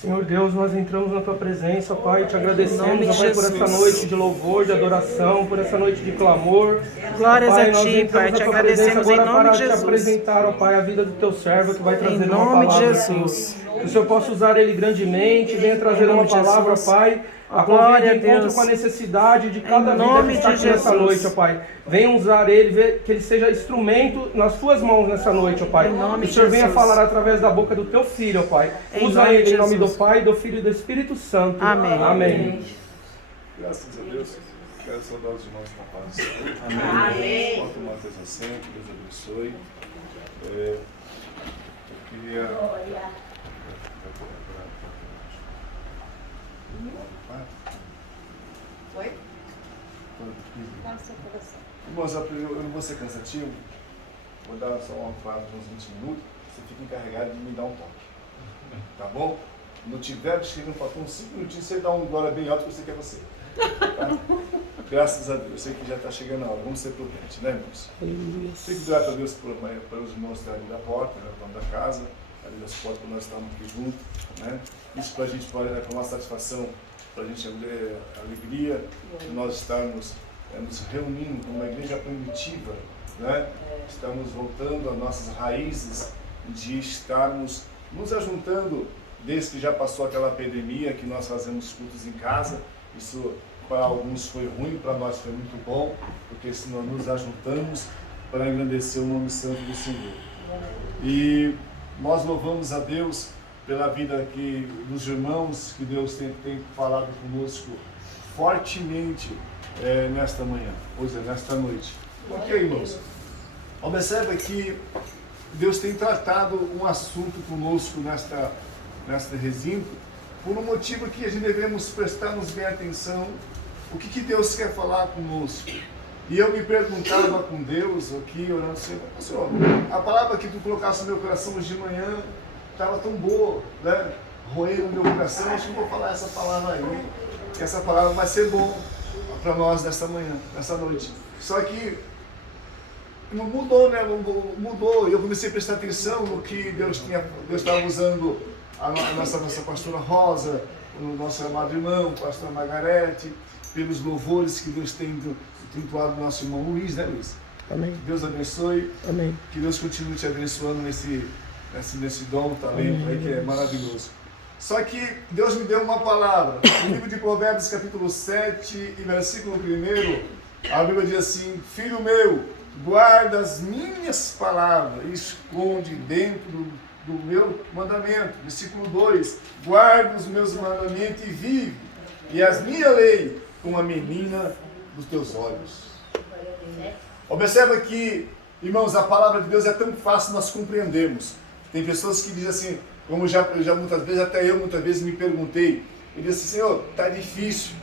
Senhor Deus, nós entramos na Tua presença, Pai, te agradecemos, ó Pai, por essa noite de louvor, de adoração, por essa noite de clamor. Glórias Pai, a Ti, Pai, te agradecemos em nome de Jesus. Para te apresentar, ó Pai, a vida do Teu servo, que vai trazer uma nome de palavra, Jesus. Senhor. Que o Senhor possa usar ele grandemente, venha trazer uma palavra, Pai, a Glória a encontro Deus. com a necessidade de cada vida nome que está de aqui nessa Jesus. noite, ó Pai. Venha usar ele, que ele seja instrumento nas Tuas mãos nessa noite, ó Pai. Em nome Que o Senhor de venha Jesus. falar através da boca do Teu Filho, ó Pai. Em Usa nome ele de em nome do Jesus. Pai, do Filho e do Espírito Santo. Amém. Amém. Graças a Deus. Quero saudar os irmãos com a paz do Senhor. Amém. Bota uma atenção sempre. Deus abençoe. Eu queria... Oi? Irmãos, eu não vou ser cansativo. Vou dar só uma palavra de uns 20 minutos. Você fica encarregado de me dar um toque. Tá bom? Não tiver, chegando, faltam uns 5 minutinhos, você dá um glória bem alto que você quer você. Tá? Graças a Deus. Eu sei que já está chegando a hora. Vamos ser prudentes, né, irmãos? Fico grato a Deus pelos irmãos que estão ali da porta, né, dono da casa, ali das portas, para nós estarmos aqui juntos. Né? Isso para a gente pode dar uma satisfação, para a gente alegria de nós estarmos nos reunindo como uma igreja primitiva, né? Estamos voltando às nossas raízes de estarmos nos ajuntando desde que já passou aquela epidemia que nós fazemos cultos em casa. Isso para alguns foi ruim, para nós foi muito bom, porque se nós nos ajuntamos para engrandecer o nome santo do Senhor. E nós louvamos a Deus pela vida aqui dos irmãos, que Deus tem falado conosco fortemente nesta manhã, pois é, nesta noite. Ok, irmãos? Observa que Deus tem tratado um assunto conosco nesta recinto, por um motivo que a gente devemos prestarmos bem atenção, o que Deus quer falar conosco. E eu me perguntava com Deus aqui, orando, Senhor, a palavra que Tu colocasse no meu coração hoje de manhã estava tão boa, né? Roei no meu coração, acho que vou falar essa palavra aí, que essa palavra vai ser bom para nós nesta manhã, nessa noite. Só que não mudou, né? Mudou. Eu comecei a prestar atenção no que Deus estava usando a nossa pastora Rosa, o nosso amado irmão, pastor Margarete, pelos louvores que Deus tem entoado do nosso irmão Luiz, né, Luiz? Amém. Deus abençoe. Amém. Que Deus continue te abençoando nesse dom, talento aí que é maravilhoso. Só que Deus me deu uma palavra. No livro de Provérbios, capítulo 7 e versículo 1, a Bíblia diz assim: Filho meu, guarda as minhas palavras e esconde dentro do meu mandamento. Versículo 2, guarda os meus mandamentos e vive, e as minha lei como a menina dos teus olhos. Observa que, irmãos, a palavra de Deus é tão fácil nós compreendermos. Tem pessoas que dizem assim, como já muitas vezes, até eu muitas vezes me perguntei, eu disse assim, Senhor, está difícil.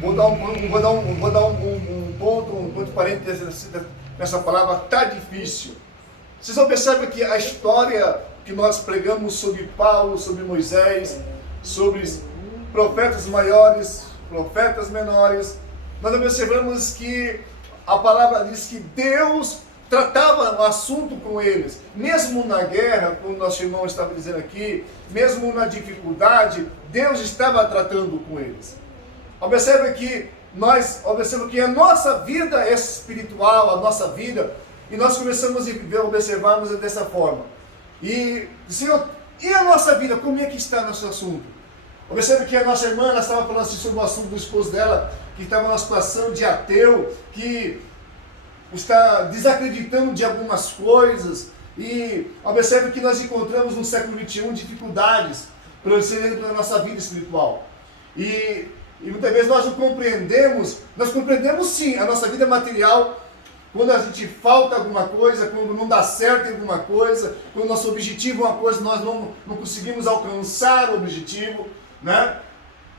Vou dar um ponto parênteses nessa palavra, está difícil. Vocês observam que a história que nós pregamos sobre Paulo, sobre Moisés, sobre profetas maiores, profetas menores, nós observamos que a palavra diz que Deus tratava o assunto com eles, mesmo na guerra, como nosso irmão estava dizendo aqui, mesmo na dificuldade, Deus estava tratando com eles. Observe que a nossa vida espiritual, a nossa vida, e nós começamos a observarmos dessa forma. E, Senhor, e a nossa vida, como é que está nosso assunto? Observe que a nossa irmã, ela estava falando assim sobre o assunto do esposo dela, que estava numa situação de ateu, que está desacreditando de algumas coisas. E observe que nós encontramos no século XXI dificuldades pela nossa vida espiritual. E muitas vezes nós não compreendemos, sim, a nossa vida material, quando a gente falta alguma coisa, quando não dá certo em alguma coisa, quando nosso objetivo é uma coisa, nós não conseguimos alcançar o objetivo, né?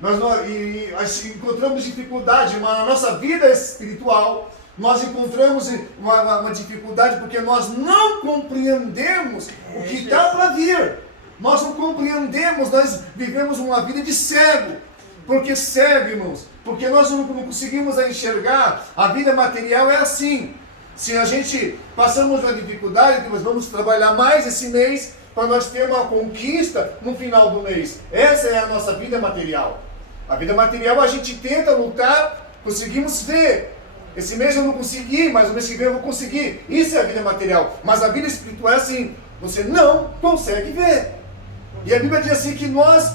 Nós encontramos dificuldade, mas na nossa vida espiritual, nós encontramos uma dificuldade porque nós não compreendemos o que está para vir. Nós não compreendemos, nós vivemos uma vida de cego. Porque cego, irmãos, porque nós não conseguimos enxergar, a vida material é assim. Se a gente passamos uma dificuldade, nós vamos trabalhar mais esse mês para nós ter uma conquista no final do mês. Essa é a nossa vida material. A vida material a gente tenta lutar, conseguimos ver. Esse mês eu não consegui, mas o mês que vem eu vou conseguir. Isso é a vida material. Mas a vida espiritual é assim, você não consegue ver. E a Bíblia diz assim que nós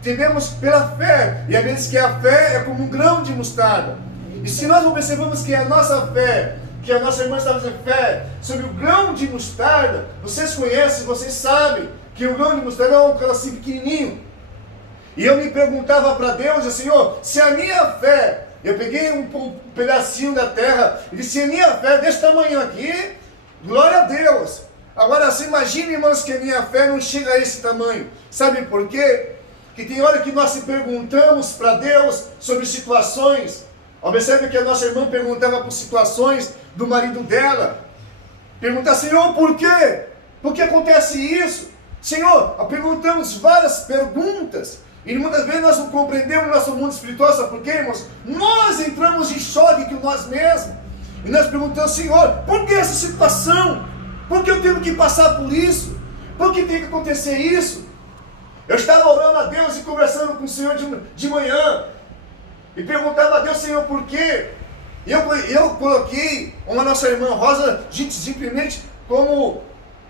devemos pela fé. E a Bíblia diz que a fé é como um grão de mostarda. E se nós observamos que a nossa fé, que a nossa irmã está fazendo fé sobre o grão de mostarda, vocês conhecem, vocês sabem que o grão de mostarda é um pedacinho pequenininho. E eu me perguntava para Deus, Senhor, se a minha fé, eu peguei um pedacinho da terra e disse, a minha fé desse tamanho aqui, glória a Deus. Agora, você imagina, irmãos, que a minha fé não chega a esse tamanho. Sabe por quê? Que tem hora que nós se perguntamos para Deus sobre situações. Observe que a nossa irmã perguntava por situações do marido dela. Perguntar, Senhor, por quê? Por que acontece isso? Senhor, perguntamos várias perguntas. E muitas vezes nós não compreendemos o nosso mundo espiritual. Sabe por quê, irmãos? Nós entramos em choque com nós mesmos. E nós perguntamos, Senhor, por que essa situação? Por que eu tenho que passar por isso? Por que tem que acontecer isso? Eu estava orando a Deus e conversando com o Senhor de manhã. E perguntava a Deus, Senhor, por quê? E eu coloquei uma nossa irmã Rosa, simplesmente como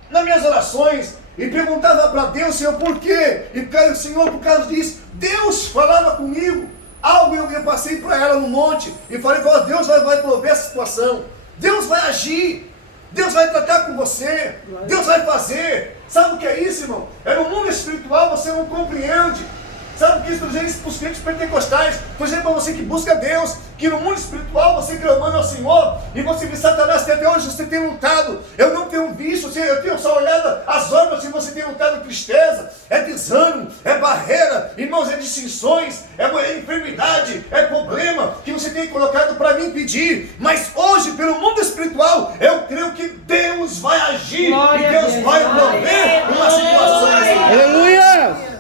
nas minhas orações. E perguntava para Deus, Senhor, por quê? E o Senhor, por causa disso, Deus falava comigo. Algo eu passei para ela no monte. E falei, Deus vai prover essa situação. Deus vai agir. Deus vai tratar com você. Deus vai fazer. Sabe o que é isso, irmão? É no mundo espiritual, você não compreende. Sabe o que isso diz para os crentes pentecostais? Por exemplo, para você que busca Deus, que no mundo espiritual você clamando ao Senhor, e você vê Satanás, até hoje você tem lutado. Eu não tenho visto, eu tenho só olhado as obras e você tem lutado tristeza, é desânimo, é barreira, irmãos, é distinções, é enfermidade, é problema que você tem colocado para me impedir. Mas hoje, pelo mundo espiritual, eu creio que Deus vai agir. Glória, e Deus vai prover uma situação. Aleluia!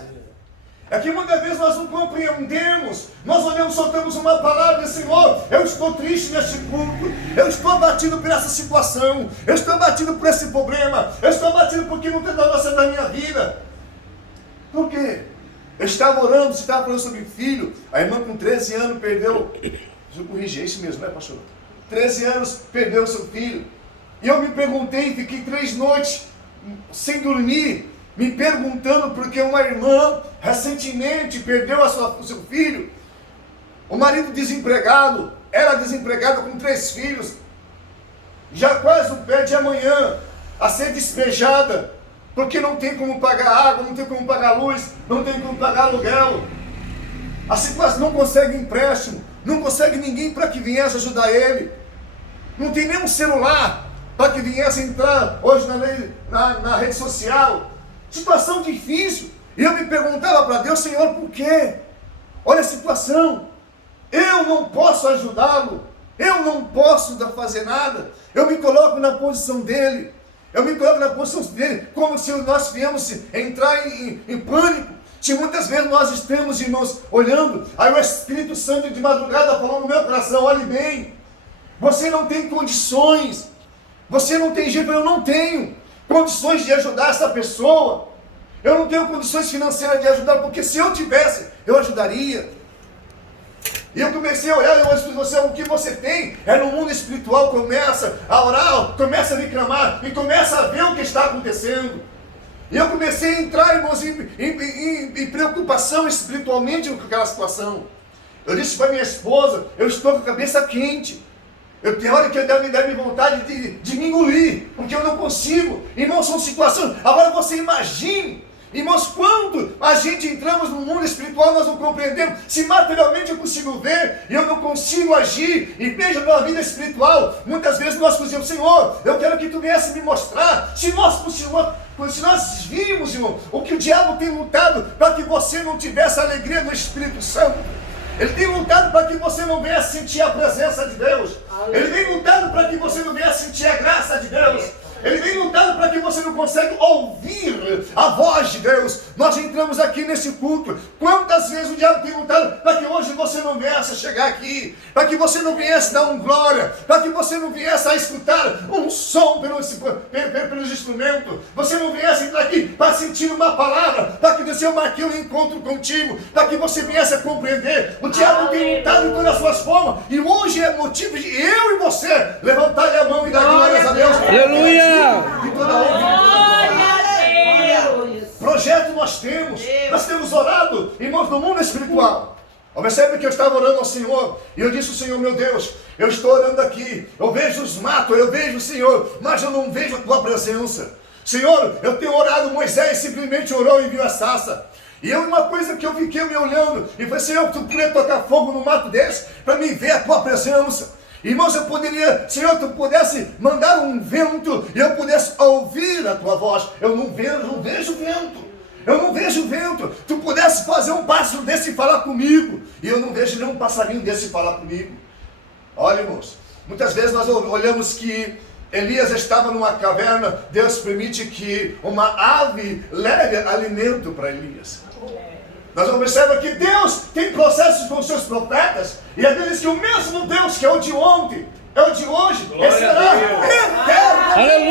É que muitas vezes nós não compreendemos, nós olhamos, soltamos uma palavra, Senhor, eu estou triste neste culto, eu estou abatido por essa situação, eu estou abatido por esse problema, eu estou abatido porque não tem da minha vida. Por quê? Eu estava orando, você estava falando sobre filho, a irmã com 13 anos perdeu, deixa eu corrigir, é isso mesmo, né, pastor? 13 anos perdeu o seu filho, e eu me perguntei, fiquei 3 noites sem dormir, me perguntando porque uma irmã recentemente perdeu o seu filho, o marido desempregado, ela desempregada com 3 filhos, já quase o pé de amanhã a ser despejada, porque não tem como pagar água, não tem como pagar luz, não tem como pagar aluguel, a situação não consegue empréstimo, não consegue ninguém para que viesse ajudar ele, não tem nem um celular para que viesse entrar hoje na rede social. Situação difícil. E eu me perguntava para Deus, Senhor, por quê? Olha a situação. Eu não posso ajudá-lo. Eu não posso fazer nada. Eu me coloco na posição dele. Eu me coloco na posição dele, como se nós viemos entrar em pânico. Se muitas vezes nós estamos, irmãos, olhando, aí o Espírito Santo de madrugada falou no meu coração, olhe bem, você não tem condições, você não tem jeito, eu não tenho condições de ajudar essa pessoa, eu não tenho condições financeiras de ajudar, porque se eu tivesse, eu ajudaria. E eu comecei a olhar, o que você tem é no mundo espiritual, começa a orar, começa a reclamar, e começa a ver o que está acontecendo. E eu comecei a entrar, irmãos, em preocupação espiritualmente com aquela situação. Eu disse para minha esposa, eu estou com a cabeça quente. Eu tenho hora que me dá vontade de me engolir, porque eu não consigo. Irmãos, são situações. Agora você imagine, irmãos, quando a gente entramos no mundo espiritual, nós não compreendemos. Se materialmente eu consigo ver e eu não consigo agir, e veja na vida espiritual, muitas vezes nós dizemos, Senhor, eu quero que tu viesse me mostrar. Se nós vimos, irmão, o que o diabo tem lutado para que você não tivesse a alegria do Espírito Santo. Ele tem lutado para que você não venha sentir a presença de Deus. Ele vem lutando para que você não venha sentir a graça de Deus. Ele vem lutando para que você não não consegue ouvir a voz de Deus. Nós entramos aqui nesse culto. Quantas vezes o diabo tem lutado para que hoje você não viesse a chegar aqui, para que você não viesse dar um glória, para que você não viesse a escutar um som pelos instrumentos, você não viesse entrar aqui para sentir uma palavra, para que o Senhor marque um encontro contigo, para que você viesse a compreender. O diabo tem lutado em todas as suas formas, e hoje é motivo de eu e você levantar a mão e dar glórias a Deus. Aleluia! E toda honra. Projeto nós temos orado, irmãos, no mundo espiritual. Observe que eu estava orando ao Senhor, e eu disse ao Senhor, meu Deus, eu estou orando aqui, eu vejo os matos, eu vejo o Senhor, mas eu não vejo a tua presença. Senhor, eu tenho orado, Moisés simplesmente orou e viu a sarça. E eu, uma coisa que eu fiquei me olhando, e falei, Senhor, tu poderia tocar fogo no mato desse, para mim ver a tua presença. Irmãos, eu poderia, Senhor, tu pudesse mandar um vento, e eu pudesse ouvir a tua voz. Eu não vejo vento. Eu não vejo vento. Tu pudesse fazer um pássaro desse falar comigo, e eu não vejo nenhum passarinho desse falar comigo. Olha, irmãos, muitas vezes nós olhamos que Elias estava numa caverna, Deus permite que uma ave leve alimento para Elias. Nós vamos observar que Deus tem processos com os seus profetas, e às que o mesmo Deus que é o de ontem, é o de hoje, e será eterno.